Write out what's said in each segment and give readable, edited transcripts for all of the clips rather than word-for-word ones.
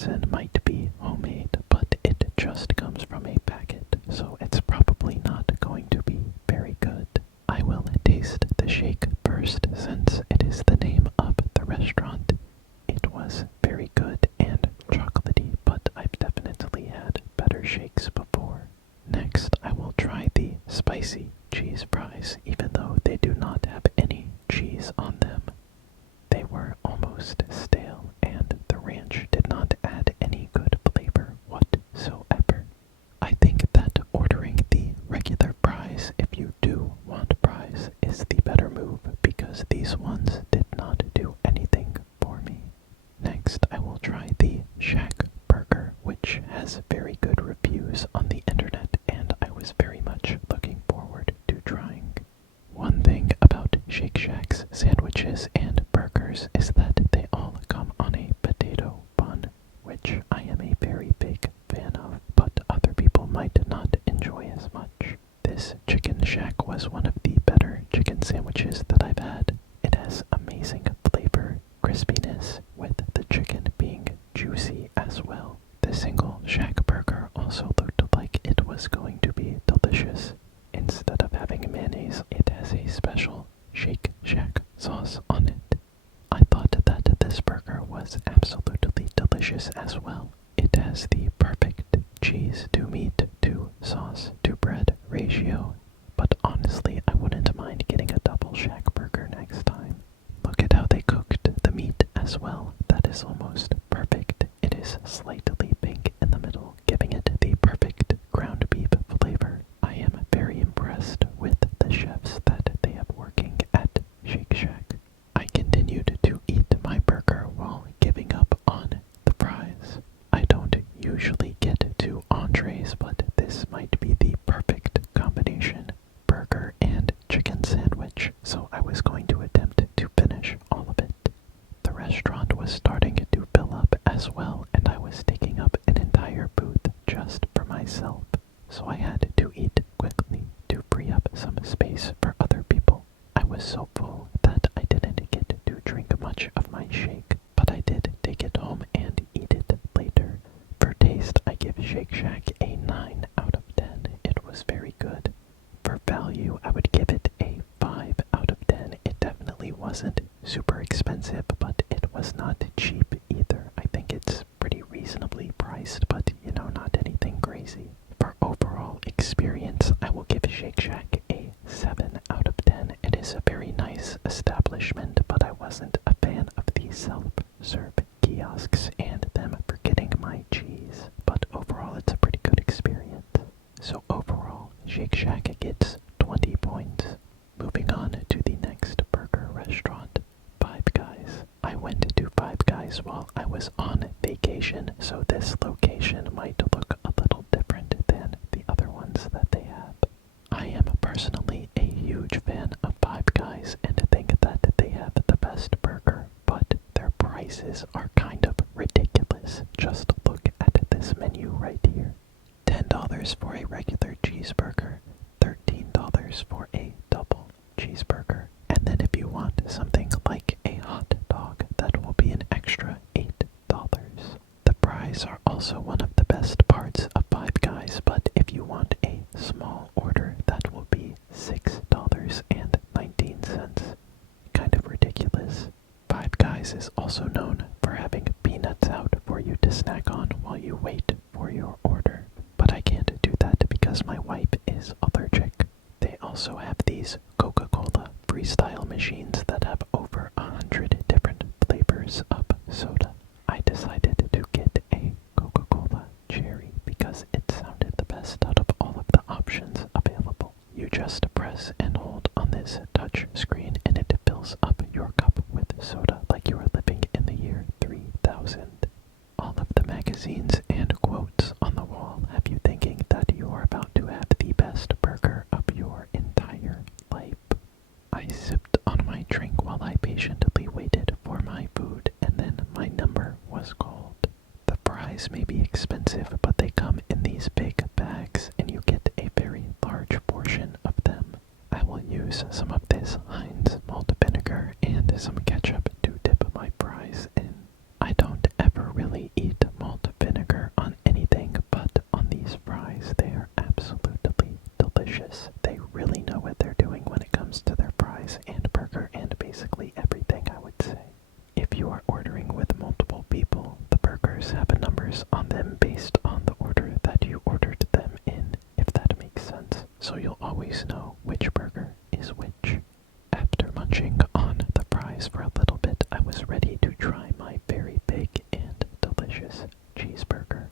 reason might be homemade, but it just comes from a packet, so it's probably not going to be very good. I will taste the shake first since it is the name of the restaurant. It was very good and chocolatey, but I've definitely had better shakes before. Next, I will try the spicy cheese fries, even though they do not have any cheese on them. They were almost stale, and the ranch did not add any good flavor whatsoever. I think that ordering the regular fries, if you do want fries, is the better move because these ones did not do anything for me. Next, I will try the Shack Burger, which has very good reviews on the internet, and I was very much looking forward to trying. One thing about Shake Shack's sandwiches and burgers is that they all come on a potato bun, which I am a very big fan of, but other people might not enjoy as much. This Chicken Shack was one of the better chicken sandwiches that I've had. It has amazing flavor, crispiness, with the chicken being juicy as well. The single Shack burger also looked like it was going to be delicious. Instead of having mayonnaise, it has a special Shake Shack sauce on it. I thought that this burger was absolutely delicious as well. It has the perfect cheese to meat to sauce to bread ratio, but honestly I wouldn't mind getting a double Shack burger next time. Look at how they cooked the meat as well. That is almost perfect. It is slightly pink in the middle, giving it the perfect ground beef flavor. I am very impressed with the chefs that they have working at Shake Shack. I continued to eat my burger while giving up on the fries. I don't usually get to entrees, but this might be the perfect combination. Burger and chicken sandwich, so I was going to attempt to finish all of it. The restaurant was starting to fill up as well, and I was taking up an entire booth just for myself, so I had to eat quickly to free up some space for other people. I was so full that I didn't get to drink much of my shake, but I did take it home and eat it later. For taste, I give Shake Shack a 9 out of 10. It was very good. For value, I would give it a 5 out of 10. It definitely wasn't super expensive, but it was not cheap either. I think it's pretty reasonably priced, but not anything crazy. For overall experience, I will give Shake Shack a 7 out of 10. It is a very nice establishment, but I wasn't a fan of the self-serve kiosks and them forgetting my cheese. But overall, it's a pretty good experience. So overall, Shake Shack gets 20 points. Moving on to the next burger restaurant, Five Guys. I went to Five Guys while I was on vacation, so this location might look a little different than the other ones that they have. I am personally a huge fan of Five Guys and think that they have the best burger, but their prices are kind of ridiculous. Just look at this menu right here. $10 for a regular cheeseburger, $13 for a double cheeseburger, and then if you want something like a hot dog, that will be an extra $8. The fries are also one of the best parts of Five Guys, but if you want a small order, that will be $6.19. Kind of ridiculous. Five Guys is also known for having peanuts out for you to snack on while you wait for your order, but I can't do that because my wife is allergic. They also have these Coca-Cola freestyle machines that have over 100 different flavors of soda. I decided to get a Coca-Cola cherry because it sounded the best out of all of the options available. You just press and hold on this touch screen and it fills up your cup with soda like you are living in the year 3000. All of the magazines and quotes on the wall have you thinking that you are about to have the best burger of your entire life. I sipped on my drink while I patiently waited for my food, and then my number was called. The fries may be expensive, but they come in these big bags, and you get a very large portion of them. I will use some of this Heinz malt vinegar and some ketchup to dip my fries in. I don't ever really eat malt $2 on them based on the order that you ordered them in, if that makes sense. So you'll always know which burger is which. After munching on the fries for a little bit, I was ready to try my very big and delicious cheeseburger.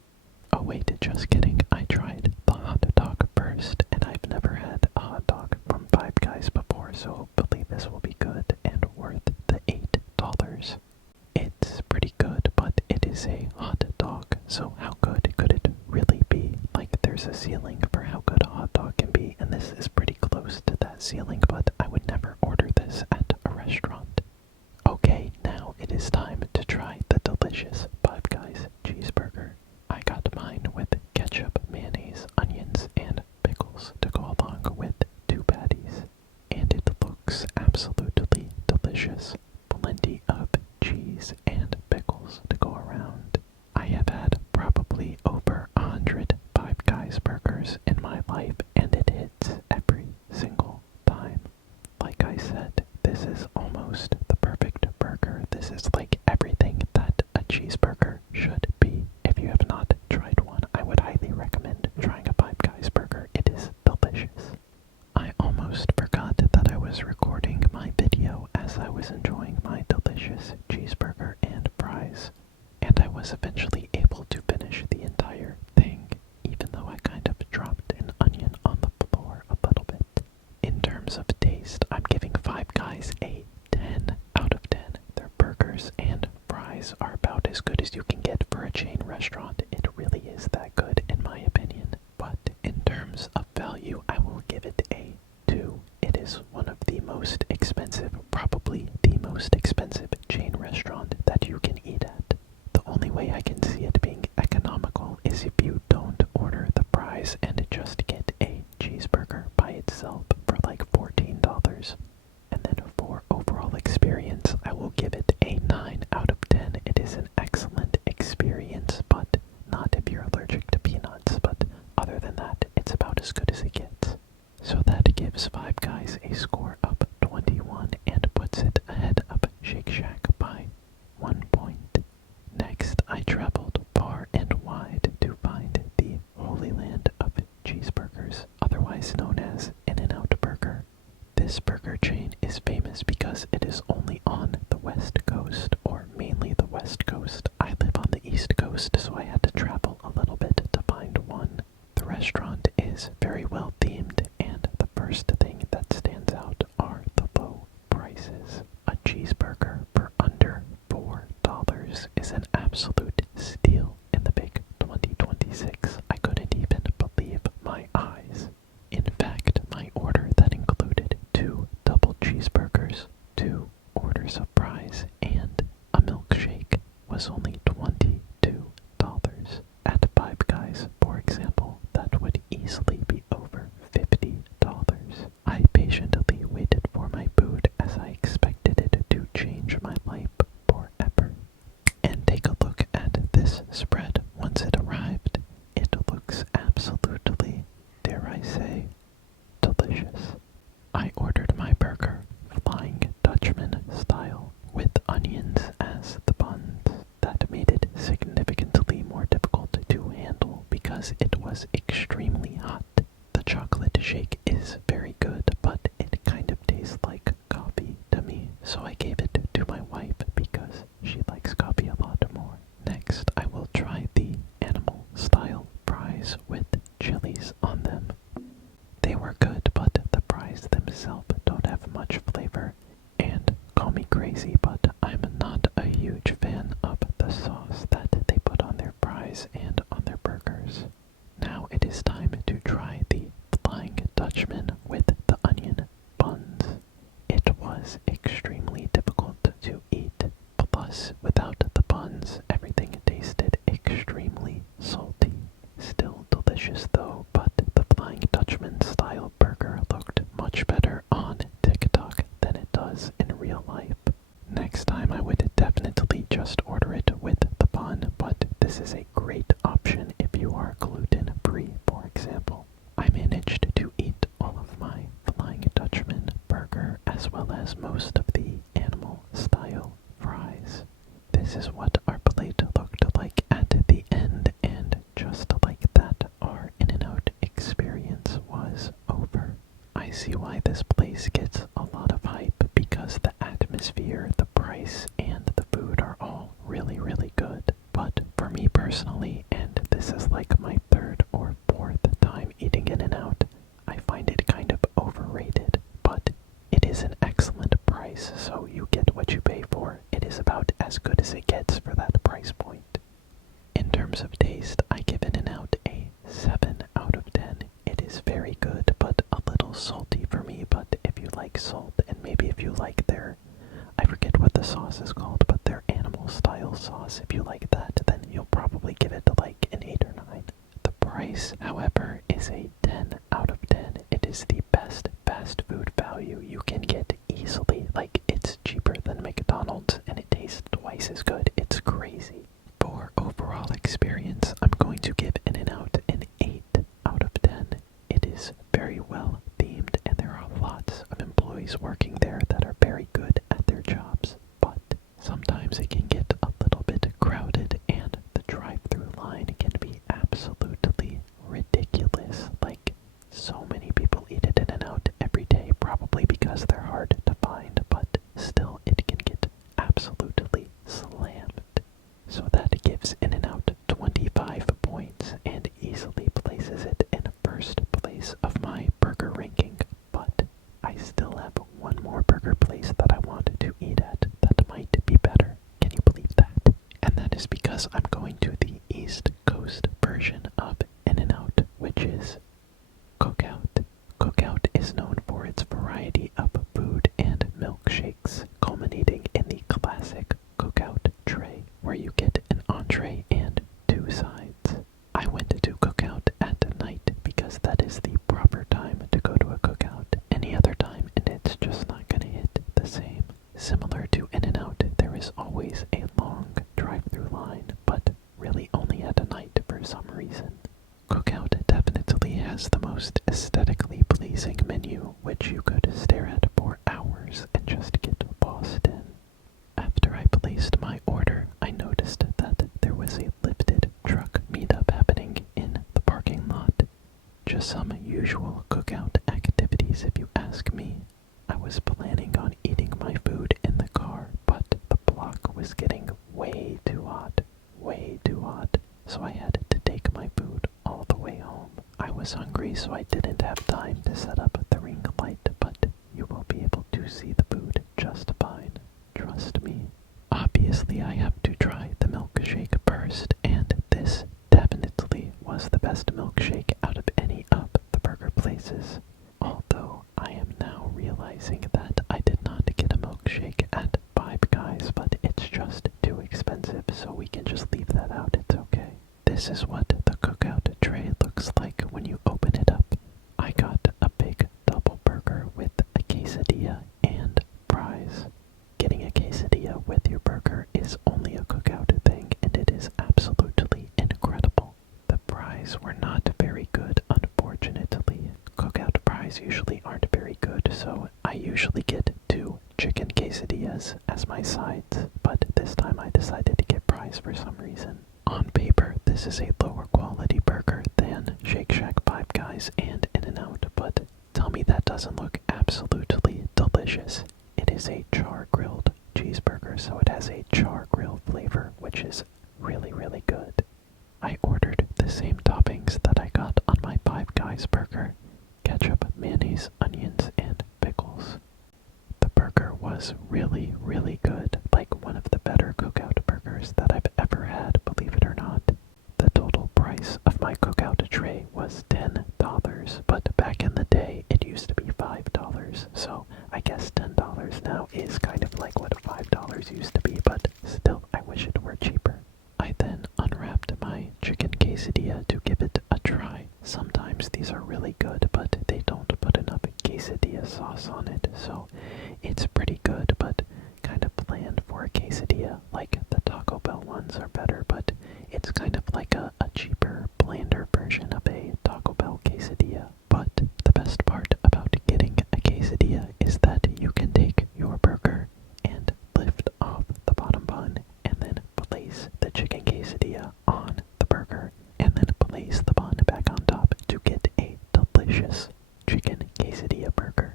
Oh wait, just kidding. I tried the hot dog first, and I've never had a hot dog from Five Guys before, so hopefully this will be good and worth the $8. It's pretty good, but it is a hot dog, so how good could it really be? Like, there's a ceiling for how good a hot dog can be, and this is pretty close to that ceiling, but I would never order this at a restaurant. Okay, now it is time to try the delicious Five Guys cheeseburger. I got mine with ketchup, mayonnaise, onions, and pickles to go along with 2 patties. And it looks absolutely delicious. Plenty of cheese and pickles to go around. I have had probably over 100 Five Guys burgers in my life, and it hits every single time. Like I said, this is almost the perfect burger. This is like everything that a cheeseburger should be. If you have not tried one, I would highly recommend trying a Five Guys burger. It is delicious. I almost forgot that I was recording my video as I was enjoying my delicious cheeseburger and fries, and I was eventually able to finish the entire thing, even though I kind of dropped an onion on the floor a little bit. In terms of taste, I'm giving Five Guys a 10 out of 10. Their burgers and fries are about as good as you can get for a chain restaurant. It really is that good in my opinion. But in terms of value, I will give it a 2. It is one of the most expensive, probably the most expensive chain restaurant that you can eat at. The only way I can see it being economical is if you don't order the fries and just get a cheeseburger by itself for like $14. And then for overall experience, I will give it a 9 out of 10. It is an excellent experience, but not if you're allergic to peanuts. But other than that, it's about as good as it gets. So that gives Five Guys a score of 21 and puts it ahead of Shake Shack by 1 point. Next, I traveled far and wide to find the Holy Land of Cheeseburgers, otherwise known as In-N-Out Burger. This burger chain is famous because it is only on the West Coast, or mainly the West Coast. I live on the East Coast, so I had to travel a little bit to find one. The restaurant is very well themed, and the first thing that stands out are the low prices. A cheeseburger for under $4 is an absolute steal in the big 2026. I couldn't even believe my eyes. In fact, my order that included 2 double cheeseburgers, 2 orders of fries, and a milkshake was only $22. At Five Guys, for example, that would easily be over $50. I patiently waited for my food as I expected it to change my life forever. And take a look at this spread once it arrived. It looks absolutely, dare I say, delicious. I ordered my burger Flying Dutchman style with onions as the buns. That made it significantly more difficult to handle because it was extremely hot. The chocolate shake is very good, but it kind of tastes like coffee to me, so I gave it to my wife because she likes coffee a lot more. Next, I will try the animal style fries with chilies on them. They were good, but the fries themselves don't have much flavor. And call me crazy, but I'm not a huge fan of the sauce that they put on their fries and on their burgers. Now it is time to try the Flying Dutchman with the onion buns. It was extremely difficult to eat, plus without the buns, everything tasted extremely salty. Still delicious though, but the Flying Dutchman style burger looked much better on TikTok than it does in real life. Next time I would definitely just order it with the bun, but this is a great option if you are gluten free, for example. I managed to eat all of my Flying Dutchman burger as well as most of the animal style fries. This is what our plate looked like at the end. personally, and this is like my third or fourth time eating In-N-Out, I find it kind of overrated, but it is an excellent price, so you get what you pay for. It is about as good as it gets for that price point. In terms of taste, I give In-N-Out a 7 out of 10. It is very good, but a little salty for me, but if you like salt, and maybe if you like their, I forget what the sauce is called, but their animal style sauce, if you like that, then you'll probably give it like an 8 or 9. The price, however, is a 10 out of 10. It is the best fast food value you can get easily. Like, it's cheaper than McDonald's, and it tastes twice as good. It's crazy. For overall experience, I'm going to give In-N-Out an 8 out of 10. It is very well themed, and there are lots of employees working there that are very good at their jobs. But sometimes it can get a little bit crowded, and the drive-through line can be absolutely ridiculous. Like, so many people eat at In-N-Out every day, probably because they're hard to find, but still it can get absolutely slammed. So that gives In-N-Out 25 points and easily places it in first place of my burger ranking. But I still have one more burger place that I want to eat at that might be better. Can you believe that? And that is because I'm going to the East Coast version of In-N-Out, which is Cookout. Cookout is known for its variety of food and milkshakes, culminating in the classic Cookout tray, where you get an entree and 2 sides. I went to Cookout at night because that is the proper time to go to a cookout. Any other time, and it's just not gonna hit the same. Similar to In-N-Out, there is always a long drive-through line, but really only at night for some reason. Cookout definitely has the most aesthetically pleasing menu, which you could stare at for hours and just get lost in. After I placed my order, I noticed that there was a lifted truck meetup happening in the parking lot. Just some usual Cookout activities if you ask me. I was planning on eating my food in the car, but the block was getting way too hot, so I had to take my food all the way home. I was hungry, so I didn't have time to set up the ring light, but you will be able to see the food just fine. Trust me. Obviously, I have to try the milkshake first, and this definitely was the best milkshake out of any of the burger places. Although I am now realizing that I did not get a milkshake at Five Guys, but it's just too expensive, so we can just leave that out. It's okay. This is what the Cookout tray looks like when you open it up. I got a big double burger with a quesadilla and fries. Getting a quesadilla with your burger is only a Cookout thing, and it is absolutely incredible. The fries were not very good, unfortunately. Cookout fries usually aren't very good, so I usually get 2 chicken quesadillas as my sides, but this time I decided to get fries for some reason. On paper, this is a lower quality burger than Shake Shack, Five Guys, and In-N-Out, but tell me that doesn't look absolutely delicious. It is a char-grilled cheeseburger, so it has a char-grill flavor, which is really, really good. I ordered the same toppings that I got on my Five Guys burger: ketchup, mayonnaise, onions, and pickles. The burger was really, really good, like one of the better Cookout burgers that I've ever had, believe it or not. The total price of my Cookout tray was $10, but back in the day it used to be $5, so I guess $10 now is kind of like what $5 used to be, but still I wish it were cheaper. I then unwrapped my chicken quesadilla to give it a try. Sometimes these are really good, but they don't put enough quesadilla sauce on it, so it's pretty good, but kind of bland for a quesadilla. Like, the Taco Bell ones are better, but it's kind of like a cheaper, blander version of a Taco Bell quesadilla. But the best part about getting a quesadilla is that you can take your burger and lift off the bottom bun, and then place the chicken quesadilla on the burger, and then place the bun back on top to get a delicious chicken quesadilla burger.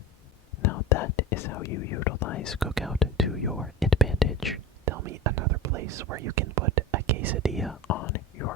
Now that is how you utilize Cookout to your advantage. Tell me another place where you can put a quesadilla on your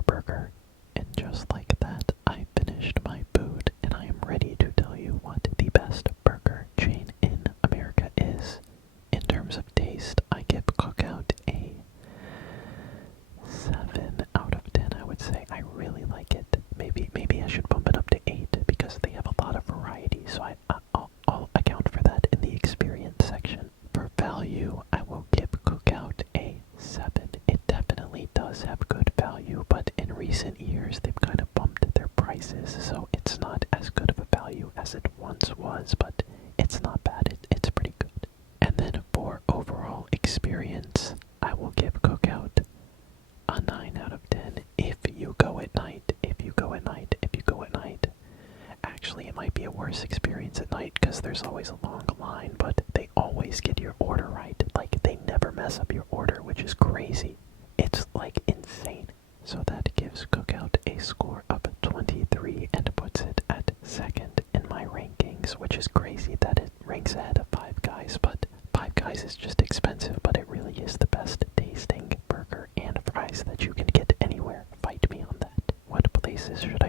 worst experience at night because there's always a long line, but they always get your order right. Like, they never mess up your order, which is crazy. It's, like, insane. So that gives Cookout a score of 23 and puts it at second in my rankings, which is crazy that it ranks ahead of Five Guys, but Five Guys is just expensive, but it really is the best tasting burger and fries that you can get anywhere. Fight me on that. What places should I